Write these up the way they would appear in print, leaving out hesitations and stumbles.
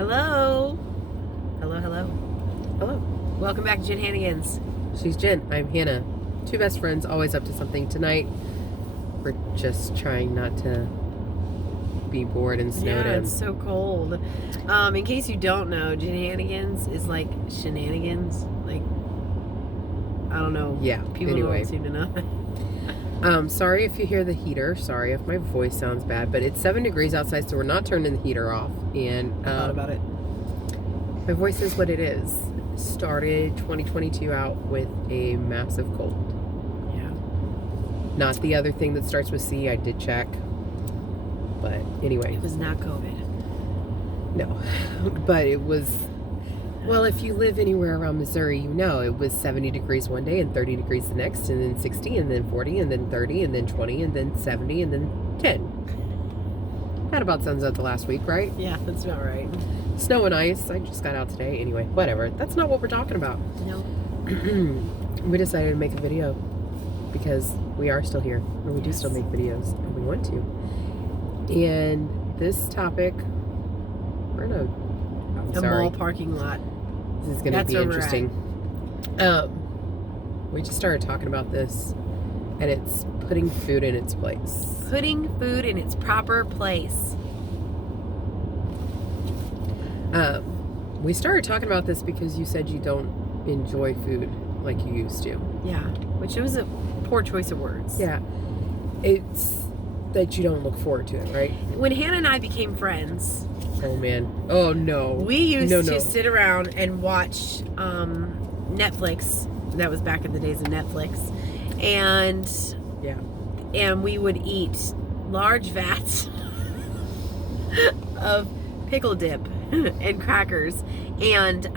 Hello. Hello, hello. Hello. Welcome back to Jen Hannigan's. She's Jen. I'm Hannah. Two best friends, always up to something. Tonight, we're just trying not to be bored and snowed in. It's so cold. In case you don't know, Jen Hannigan's is like shenanigans. Like, I don't know. Yeah, People anyway. don't seem to know that. Sorry if you hear the heater. Sorry if my voice sounds bad, but it's 7 degrees outside, so we're not turning the heater off. And I thought about it. my voice is what it is. Started 2022 out with a massive cold. Yeah. Not the other thing that starts with C. I did check. But anyway. It was not COVID. No. But it was, well, if you live anywhere around Missouri, you know it was 70 degrees one day and 30 degrees the next, and then 60, and then 40, and then 30, and then 20, and then 70, and then 10. That about sums up the last week, right? Yeah, that's not right. Snow and ice. I just got out today. Anyway, whatever. That's not what we're talking about. No. We decided to make a video because we are still here, and we do still make videos, and we want to. And this topic, we're in a Mall parking lot. This is going to be interesting. We just started talking about this, and it's putting food in its place. Putting food in its proper place. We started talking about this because you said you don't enjoy food like you used to. Yeah, which was a poor choice of words. Yeah. It's that you don't look forward to it, right? When Hannah and I became friends, oh man, oh no, we used to sit around and watch Netflix. That was back in the days of Netflix, and we would eat large vats of pickle dip and crackers, and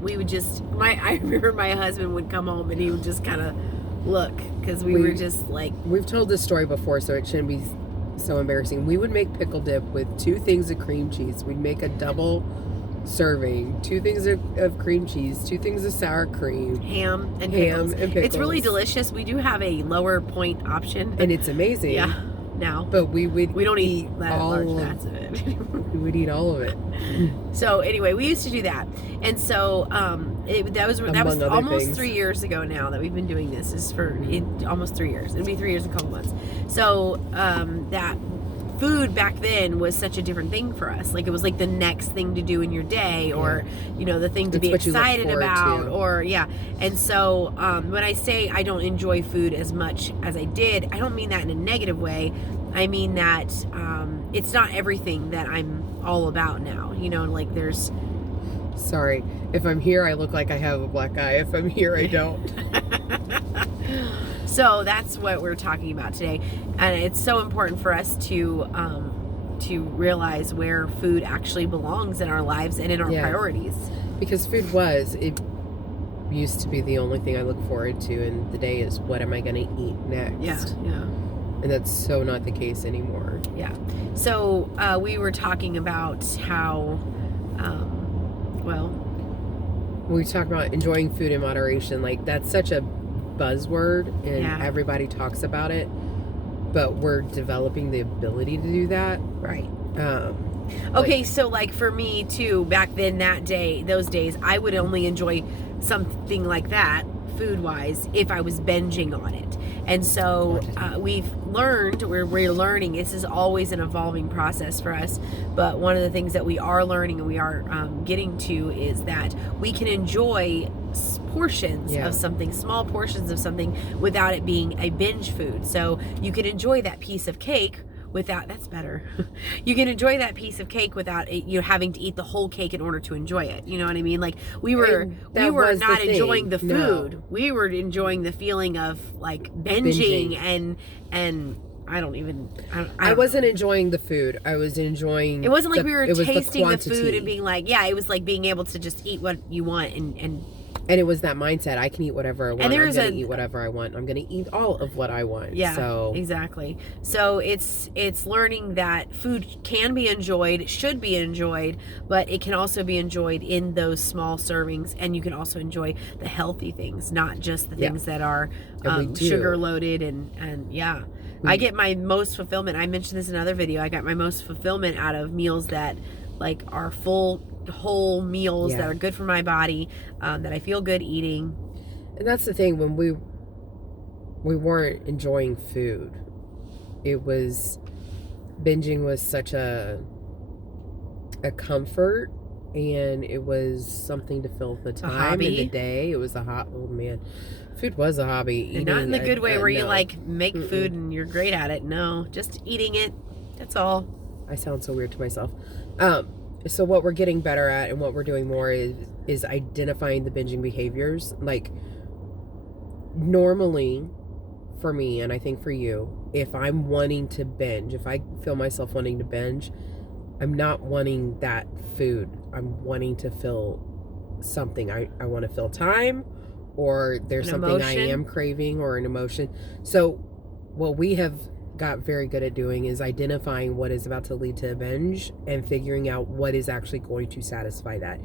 we would just I remember my husband would come home and he would just kind of look, because we were just like, we've told this story before, so it shouldn't be so embarrassing. We would make pickle dip with 2 things of cream cheese. We'd make a double serving, 2 things of cream cheese, 2 things of sour cream, ham and pickles. It's really delicious. We do have a lower point option, and it's amazing. Yeah, now, but we don't eat that large vats of it. We would eat all of it. So anyway, we used to do that, and so that was almost 3 years ago now that we've been doing this. Is for almost 3 years. It'll be 3 years in a couple months. So that food back then was such a different thing for us. Like, it was like the next thing to do in your day, or the thing to be excited about, or and so when I say I don't enjoy food as much as I did, I don't mean that in a negative way. I mean that it's not everything that I'm all about now. Like, there's, sorry if I'm here I look like I have a black eye. If I'm here I don't. So that's what we're talking about today, and it's so important for us to realize where food actually belongs in our lives and in our priorities. Because food used to be the only thing I look forward to in the day is what am I going to eat next? Yeah. And that's so not the case anymore. Yeah. So we were talking about how, we talk about enjoying food in moderation. Like, that's such a buzzword, and everybody talks about it, but we're developing the ability to do that. Right. Okay, so like for me too, back then, those days, I would only enjoy something like that food-wise if I was binging on it. And so we're learning, this is always an evolving process for us, but one of the things that we are learning and we are getting to is that we can enjoy portions of something, small portions of something, without it being a binge food. So you can enjoy that piece of cake without, that's better. You can enjoy that piece of cake without having to eat the whole cake in order to enjoy it. You know what I mean? Like, we were not enjoying the food. No. We were enjoying the feeling of like binging. and I wasn't enjoying the food. I was enjoying. It wasn't like we were tasting the food and being like, it was like being able to just eat what you want and it was that mindset. I can eat whatever I want. I'm going to eat whatever I want. I'm going to eat all of what I want. Yeah, so exactly. So it's learning that food can be enjoyed, should be enjoyed, but it can also be enjoyed in those small servings, and you can also enjoy the healthy things, not just the things that are sugar loaded and I get my most fulfillment. I mentioned this in another video. I got my most fulfillment out of meals that like are full whole meals that are good for my body, that I feel good eating. And that's the thing, when we weren't enjoying food, it was, binging was such a comfort, and it was something to fill the time in the day. It was oh man, food was a hobby. And not in the good way where you like make food and you're great at it. No, just eating it, that's all. I sound so weird to myself. So what we're getting better at and what we're doing more is identifying the binging behaviors. Like, normally for me, and I think for you, if I'm wanting to binge, if I feel myself wanting to binge, I'm not wanting that food. I'm wanting to feel something. I want to feel time, or there's something I am craving, or an emotion. So what we have got very good at doing is identifying what is about to lead to a binge and figuring out what is actually going to satisfy that.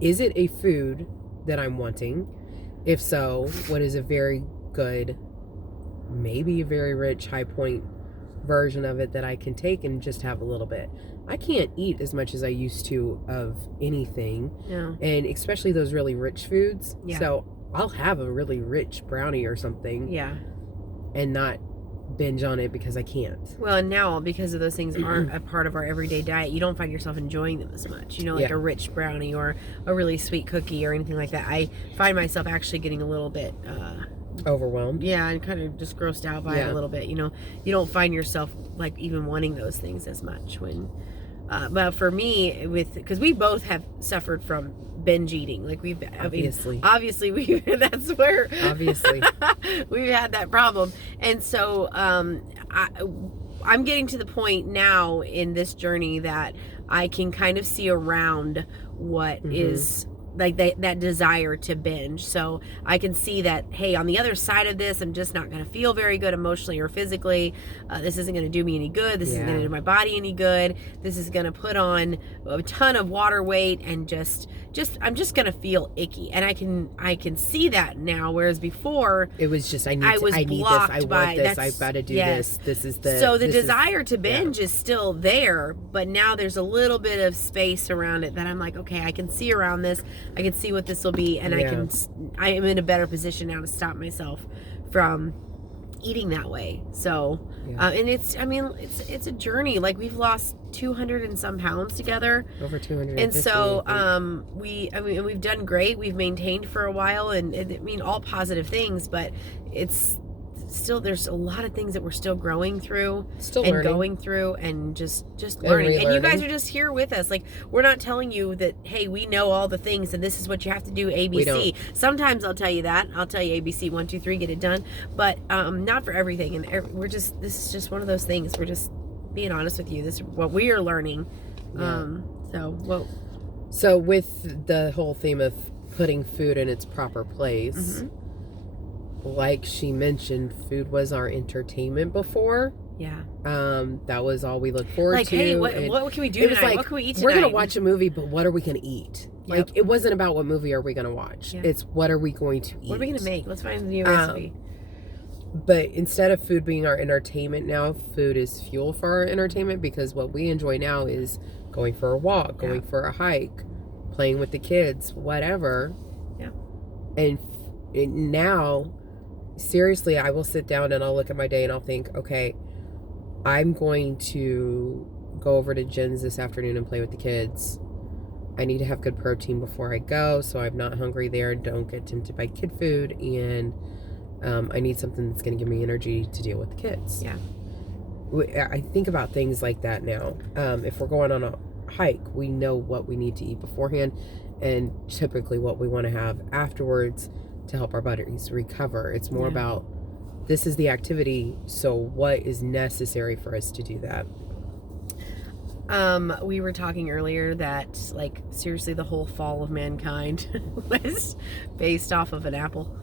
Is it a food that I'm wanting? If so, what is a very good, maybe a very rich, high point version of it that I can take and just have a little bit? I can't eat as much as I used to of anything, and especially those really rich foods. So I'll have a really rich brownie or something, and not binge on it because I can't. Well, and now, because of those things aren't a part of our everyday diet, you don't find yourself enjoying them as much. You know, like a rich brownie or a really sweet cookie or anything like that. I find myself actually getting a little bit overwhelmed. Yeah, and kind of just grossed out by it a little bit. You know, you don't find yourself like even wanting those things as much when. But for me, because we both have suffered from binge eating, like obviously we've that's where obviously we've had that problem, and so I'm getting to the point now in this journey that I can kind of see around what is like that desire to binge. So I can see that, hey, on the other side of this, I'm just not going to feel very good emotionally or physically. This isn't going to do me any good. This isn't going to do my body any good. This is going to put on a ton of water weight, and I'm just going to feel icky. And I can see that now, whereas before it was just I need this, I want this, I've got to do this. This is the so the desire to binge is still there, but now there's a little bit of space around it that I'm like, okay, I can see around this. I can see what this will be, and I am in a better position now to stop myself from eating that way. So, and it's a journey. Like, we've lost 200 and some pounds together, over 200, and so we've done great. We've maintained for a while, and I mean, all positive things, but it's still, there's a lot of things that we're still growing through, learning. Going through, and just learning. And you guys are just here with us. Like, we're not telling you that, hey, we know all the things and this is what you have to do, ABC. Sometimes I'll tell you that. I'll tell you ABC, 1, 2, 3, get it done. But not for everything. And this is just one of those things. We're just being honest with you. This is what we are learning. So with the whole theme of putting food in its proper place, like she mentioned, food was our entertainment before. That was all we looked forward to. Hey, what can we do tonight? What can we eat tonight? We're going to watch a movie, but what are we going to eat? Like, it wasn't about what movie are we going to watch. It's what are we going to eat? What are we going to make? Let's find a new recipe. But instead of food being our entertainment now, food is fuel for our entertainment, because what we enjoy now is going for a walk, going for a hike, playing with the kids, whatever. And now, seriously, I will sit down and I'll look at my day and I'll think, okay, I'm going to go over to Jen's this afternoon and play with the kids. I need to have good protein before I go, so I'm not hungry there and don't get tempted by kid food, and I need something that's going to give me energy to deal with the kids. I think about things like that now. If we're going on a hike, we know what we need to eat beforehand, and typically what we want to have afterwards to help our bodies recover. It's more about, this is the activity, so what is necessary for us to do that? We were talking earlier that, like, seriously, the whole fall of mankind was based off of an apple.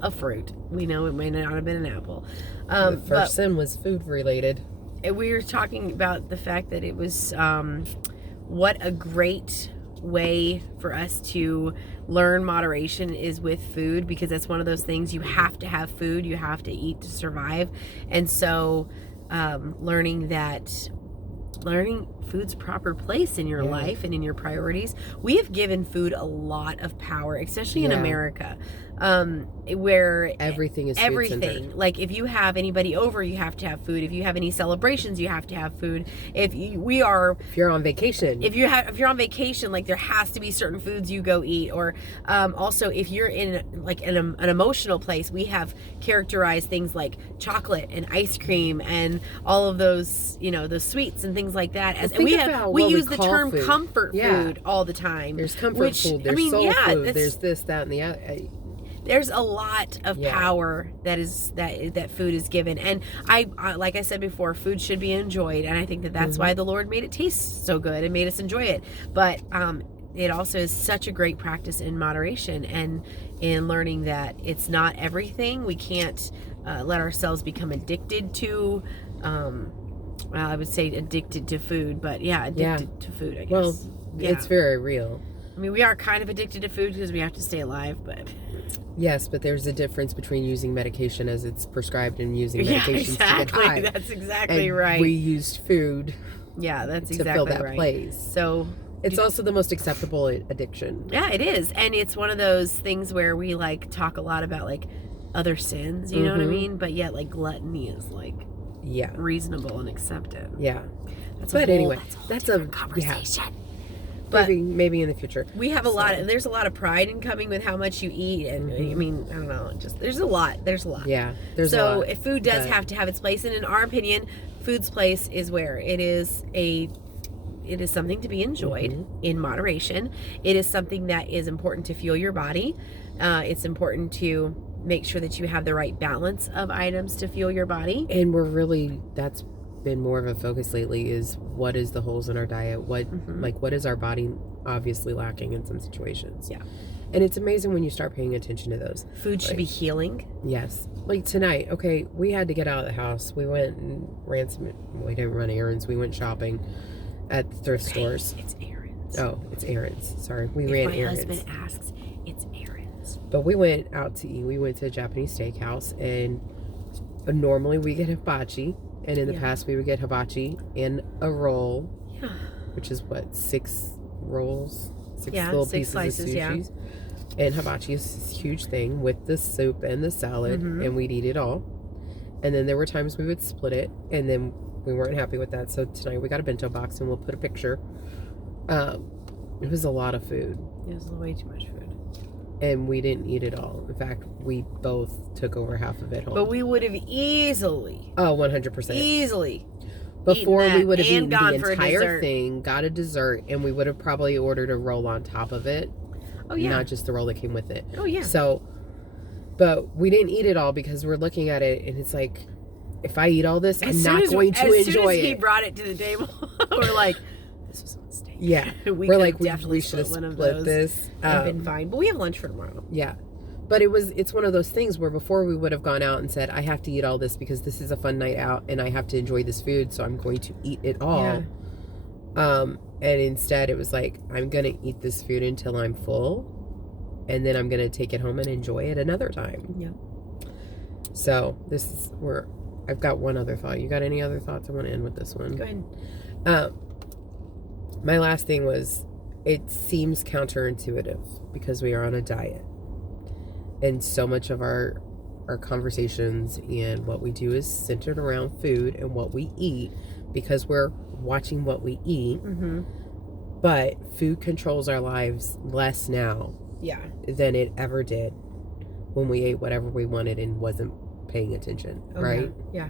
A fruit. We know it may not have been an apple. The first sin was food related. We were talking about the fact that it was what a great way for us to learn moderation is with food, because that's one of those things, you have to have food, you have to eat to survive. And so learning food's proper place in your Yeah. life and in your priorities. We have given food a lot of power, especially in Yeah. America, where Everything is everything, food-centered. like if you have anybody over, you have to have food. If you have any celebrations, you have to have food. If If you're on vacation, if you're on vacation, like there has to be certain foods you go eat. Or also if you're in like an emotional place, we have characterized things like chocolate and ice cream and all of those, those sweets and things like that as, Well, think and about we what we use the call term food. comfort Yeah. food all the time. there's comfort which, food, there's I mean, soul yeah, food, there's this, that, and the other. There's a lot of Yeah. power that food is given, and I like I said before, food should be enjoyed, and I think that's why the Lord made it taste so good and made us enjoy it. But it also is such a great practice in moderation and in learning that it's not everything. We can't let ourselves become addicted to. I would say addicted to food, but addicted to food, I guess. Well, Yeah. it's very real. I mean, we are kind of addicted to food because we have to stay alive, but Yes, but there's a difference between using medication as it's prescribed and using medications to get high. That's exactly and right. we used food That's to exactly fill that right. place. So It's also the most acceptable addiction. yeah, it is, and it's one of those things where we like talk a lot about like other sins, you know what I Mhm. mean? But yet, like gluttony is like Yeah. reasonable and accepted. Yeah. That's But anyway, that's that's a a- conversation. But Maybe in the future. we have a So- lot. There's a lot of pride in coming with how much you eat, and I mean, I don't know. Just there's a lot. There's a lot. Yeah. There's a So lot, if food does but- have to have its place, and in our opinion, food's place is where it is something to be enjoyed Mhm. in moderation. It is something that is important to fuel your body. It's important to make sure that you have the right balance of items to fuel your body. And that's been more of a focus lately, is what is the holes in our diet? What is our body obviously lacking in some situations? Yeah. And it's amazing when you start paying attention to those. Food should be healing. Yes. Like tonight, okay, we had to get out of the house. We went and we didn't run errands. We went shopping at the thrift stores. It's errands. Oh, it's errands. Sorry. We If ran my errands. husband asks, it's errands. But we went out to eat. We went to a Japanese steakhouse, and normally we get hibachi. And in the Yeah. past, we would get hibachi and a roll, Yeah. which is what, 6 rolls? 6 Yeah, little 6 pieces slices, of yeah. sushi. And hibachi is this huge thing with the soup and the salad, Mhm. and we'd eat it all. And then there were times we would split it, and then we weren't happy with that. So tonight we got a bento box, and we'll put a picture. It was a lot of food, It was way too much food. and we didn't eat it all. In fact, we both took over half of it home. But we would have easily 100%. Before eaten we that would have and eaten the gone for a entire dessert. thing, got a dessert, and we would have probably ordered a roll on top of it, Oh yeah. not just the roll that came with it. Oh yeah. So, but we didn't eat it all because we're looking at it, and it's like, if I eat all this, I'm not going to as soon enjoy as he it. brought it to the table, we're like, this was a mistake. Yeah, we we're could like, definitely we should have split one of split those this. and been fine. But we have lunch for tomorrow. Yeah. But it's one of those things where before we would have gone out and said, I have to eat all this because this is a fun night out and I have to enjoy this food, so I'm going to eat it all. Yeah. And instead it was like, I'm going to eat this food until I'm full, and then I'm going to take it home and enjoy it another time. Yeah. So this is where I've got one other thought. You got any other thoughts? I want to end with this one. Go ahead. My last thing was, it seems counterintuitive because we are on a diet. And so much of our conversations and what we do is centered around food and what we eat, because we're watching what we eat. Mm-hmm. But food controls our lives less now Yeah. than it ever did when we ate whatever we wanted and wasn't paying attention, Oh, right? Yeah.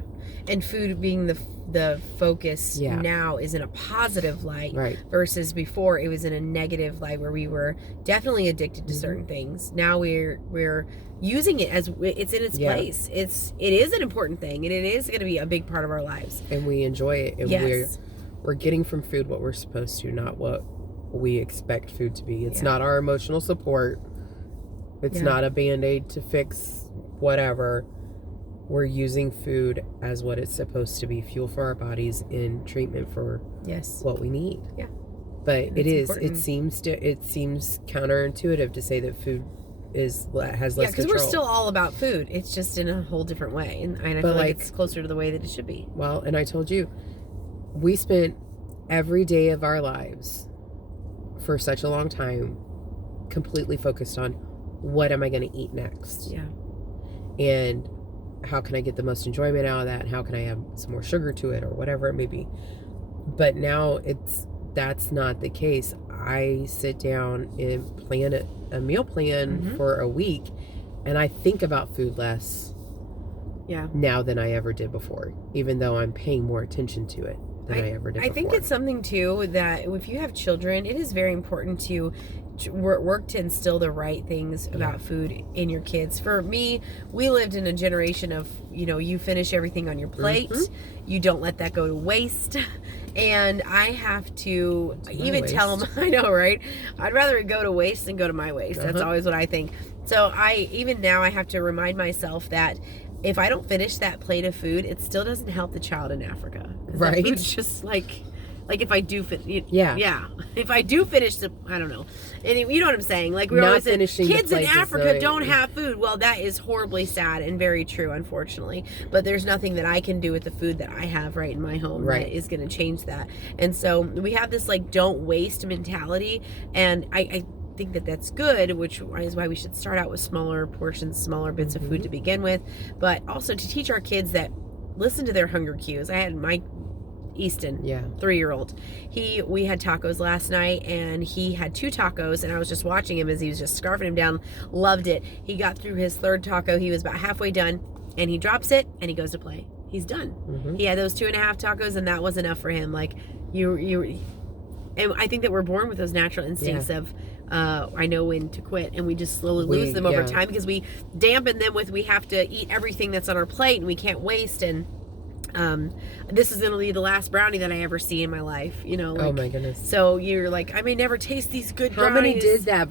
And food being the focus Yeah. now is in a positive light. Right. Versus before it was in a negative light where we were definitely addicted to Mhm. certain things. Now we're using it as it's in its Yeah. place. It is an important thing, and it is going to be a big part of our lives. And we enjoy it, and Yes. we're getting from food what we're supposed to, not what we expect food to be. It's Yeah. not our emotional support. It's Yeah. not a band-aid to fix whatever. We're using food as what it's supposed to be, fuel for our bodies and treatment for Yes. what we need. Yeah. But And it it's is. important. It seems counterintuitive to say that food has Yeah, less because control. we're still all about food. It's just in a whole different way, and I But feel like like- it's closer to the way that it should be. Well, and I told you, we spent every day of our lives for such a long time completely focused on what am I going to eat next? Yeah. And how can I get the most enjoyment out of that? And how can I have some more sugar to it or whatever it may be? But now that's not the case. I sit down and plan a meal plan for a week, and I think about food less now than I ever did before, even though I'm paying more attention to it than I ever did before. I think it's something too that if you have children, it is very important to work to instill the right things about food in your kids. For me, we lived in a generation of, you finish everything on your plate. You don't let that go to waste. And I have to even tell them, I know, right? I'd rather it go to waste than go to my waste. That's always what I think. So even now I have to remind myself that if I don't finish that plate of food, it still doesn't help the child in Africa. Right. That food's just like if I do if I do finish I don't know, and you know what I'm saying, like we're always saying kids in Africa don't have food. Well, that is horribly sad and very true, unfortunately, but there's nothing that I can do with the food that I have right in my home that is going to change that. And so we have this like don't waste mentality, and I think that that's good, which is why we should start out with smaller portions, smaller bits of food to begin with, but also to teach our kids that listen to their hunger cues. I had my Easton, 3-year-old. We had tacos last night, and he had 2 tacos, and I was just watching him as he was just scarfing him down. Loved it. He got through his 3rd taco. He was about halfway done, and he drops it, and he goes to play. He's done. He had those 2.5 tacos, and that was enough for him. Like you, and I think that we're born with those natural instincts of I know when to quit, and we just slowly lose them over time because we dampen them with we have to eat everything that's on our plate, and we can't waste. And this is going to be the last brownie that I ever see in my life, oh my goodness. So you're like, I may never taste these good brownies. How many did that?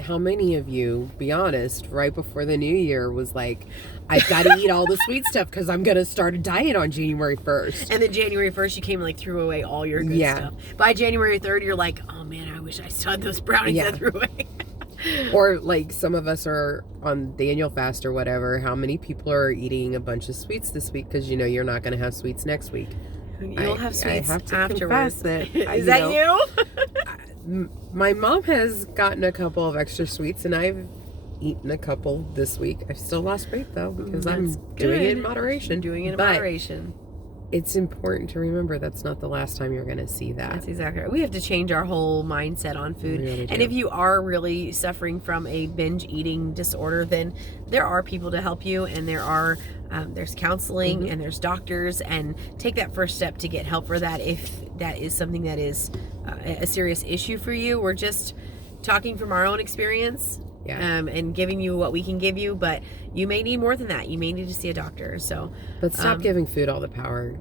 How many of you, be honest, right before the new year was like, I've got to eat all the sweet stuff because I'm going to start a diet on January 1st. And then January 1st, you came and like threw away all your good stuff. By January 3rd, you're like, oh man, I wish I still had those brownies I threw away. Or like some of us are on the annual fast or whatever. How many people are eating a bunch of sweets this week because you're not going to have sweets next week? You'll have sweets I have to afterwards. That, Is that you? My mom has gotten a couple of extra sweets, and I've eaten a couple this week. I've still lost weight though because I'm doing it in moderation. It's important to remember that's not the last time you're going to see that. That's exactly right. We have to change our whole mindset on food. Really do. And if you are really suffering from a binge eating disorder, then there are people to help you, and there's counseling and there's doctors, and take that first step to get help for that if that is something that is a serious issue for you. We're just talking from our own experience. And giving you what we can give you, but you may need more than that. You may need to see a doctor. So, but stop giving food all the power.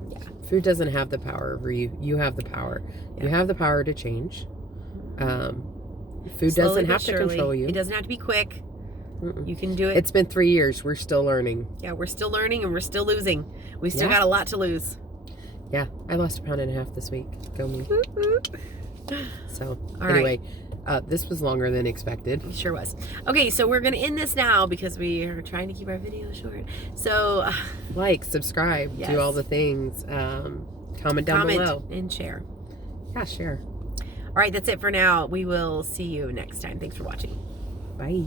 Food doesn't have the power over you. You have the power. You have the power to change. Food doesn't have to control you. It doesn't have to be quick. You can do it. It's been 3 years. We're still learning. Yeah, we're still learning, and we're still losing. We still got a lot to lose. Yeah, I lost 1.5 pounds this week. Go me. So anyway. This was longer than expected. It sure was. Okay, so we're going to end this now because we are trying to keep our video short. So, like, subscribe, do all the things. Comment down below. And share. Yeah, share. All right, that's it for now. We will see you next time. Thanks for watching. Bye.